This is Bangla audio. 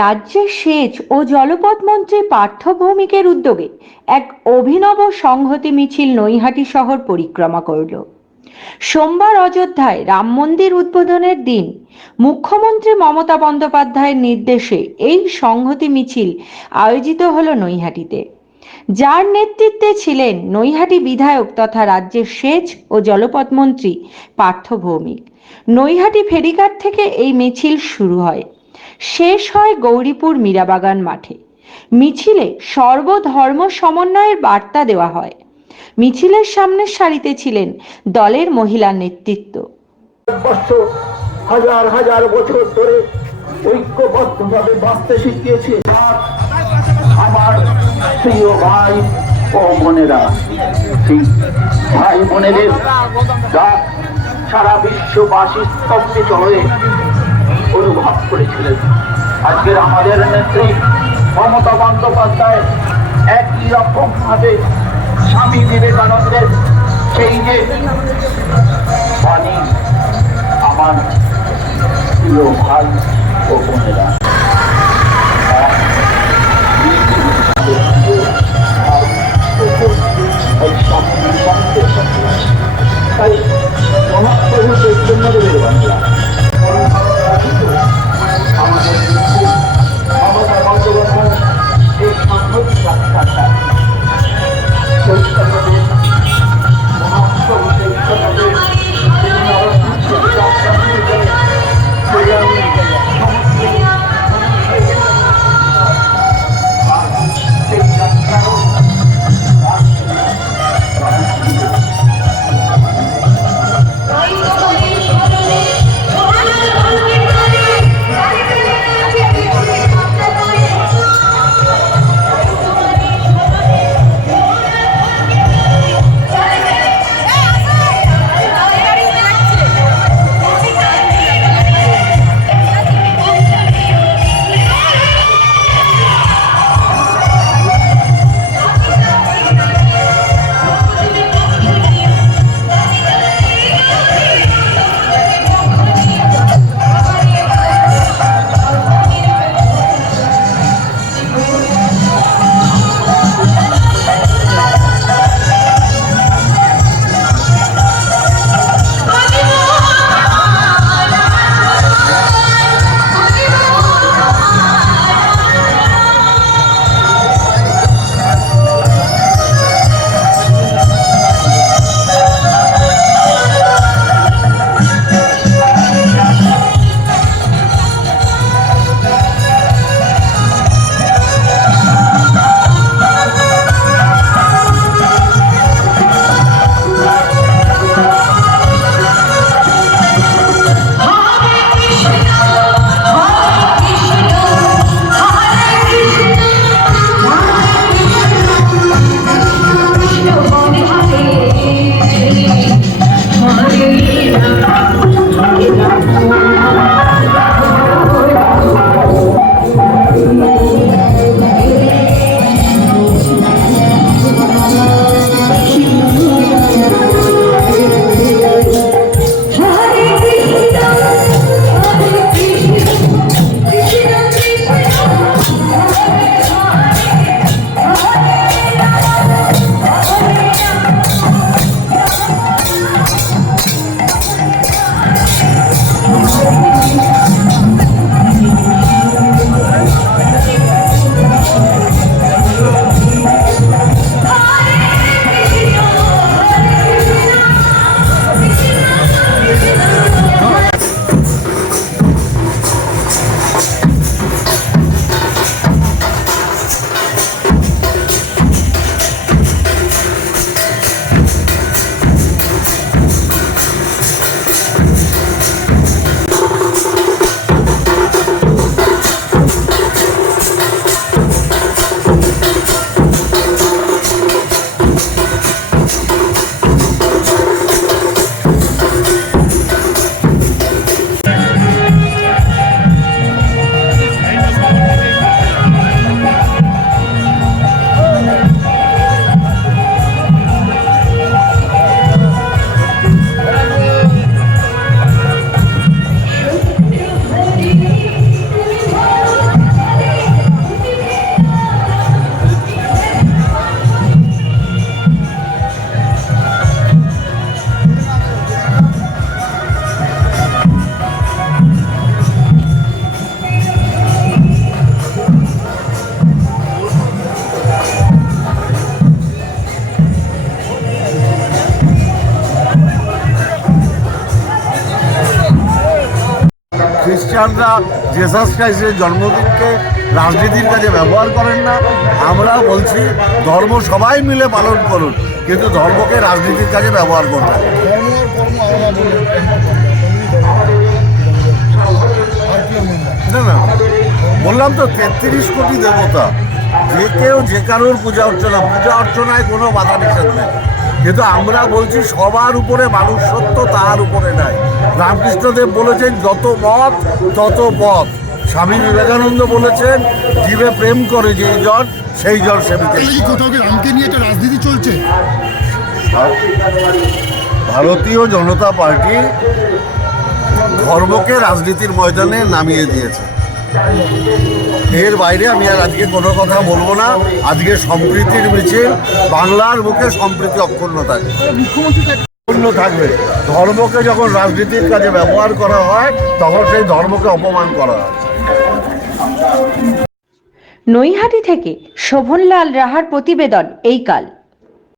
রাজ্যের সেচ ও জলপথ মন্ত্রী পার্থ ভৌমিকের উদ্যোগে এক অভিনব সংহতি মিছিল নৈহাটি শহর পরিক্রমা করল। সোমবার অযোধ্যায় রাম মন্দির উদ্বোধনের দিন মুখ্যমন্ত্রী মমতা বন্দ্যোপাধ্যায়ের নির্দেশে এই সংহতি মিছিল আয়োজিত হলো নৈহাটিতে, যার নেতৃত্বে ছিলেন নৈহাটি বিধায়ক তথা রাজ্যের সেচ ও জলপথ মন্ত্রী পার্থ ভৌমিক। নৈহাটি ফেরিঘাট থেকে এই মিছিল শুরু হয়, শেষ হয় গৌরীপুর মীরাবাগান মাঠে। মিছিলে সর্বধর্ম সমন্বয়ের বার্তা দেওয়া হয়। মিছিলের সামনের সারিতে ছিলেন দলের মহিলা নেতৃত্ব। হাজার হাজার বছর ধরে ঐক্যবদ্ধভাবে বাঁচতে শিখিয়েছে আমার প্রিয় ভাই ও বোনেরা। ভাই বোনেদের সারা বিশ্ববাসী স্তব্ধ হয়ে অনুভব করেছিলেন। আজকের আমাদের নেত্রী মমতা বন্দ্যোপাধ্যায় একই রকম ভাবে স্বামী বিবেকানন্দের সেই যে বাণী, আমার প্রিয় ভাই ও বোনেরা, তাই মহাপ্রভু চৈতন্যদেবের বাংলা আমাদের মমতা বন্দ্যোপাধ্যায় এই সাংঘাতিক যাত্রাটা চৈতন্যদেব মহাপ্রভু চৈতন্যদেব খ্রিস্টানরা জেসাস ক্রাইস্টের জন্মদিনকে রাজনীতির কাজে ব্যবহার করেন না। আমরা বলছি ধর্ম সবাই মিলে পালন করুন, কিন্তু ধর্মকে রাজনীতির কাজে ব্যবহার করবেন না। না, বললাম তো 33 কোটি দেবতা, যে কেউ যে কারোর পূজা অর্চনায় কোনো বাধা নিষেধ নেই, কিন্তু আমরা বলছি সবার উপরে মানুষ সত্য, তার উপরে নাই। রামকৃষ্ণদেব বলেছেন যত মত তত পথ। স্বামী বিবেকানন্দ বলেছেন জীবে প্রেম করে যেই জন সেই জন সেবিকে। কোথাও কি রামকে নিয়ে একটা রাজনীতি চলছে? ভারতীয় জনতা পার্টি ধর্মকে রাজনীতির ময়দানে নামিয়ে দিয়েছে। এর বাইরে আমি আর আজকে কোনো কথা বলবো না। আজকে সম্প্রীতির মিছিল, বাংলার মুখে সম্প্রীতি অক্ষুণ্ণ থাকবে, অক্ষুণ্ণ থাকবে। ধর্মকে যখন রাজনীতির কাজে ব্যবহার করা হয় তখন সেই ধর্মকে অপমান করা হয়। নৈহাটি থেকে শোভনলাল রাহার প্রতিবেদন এই কাল।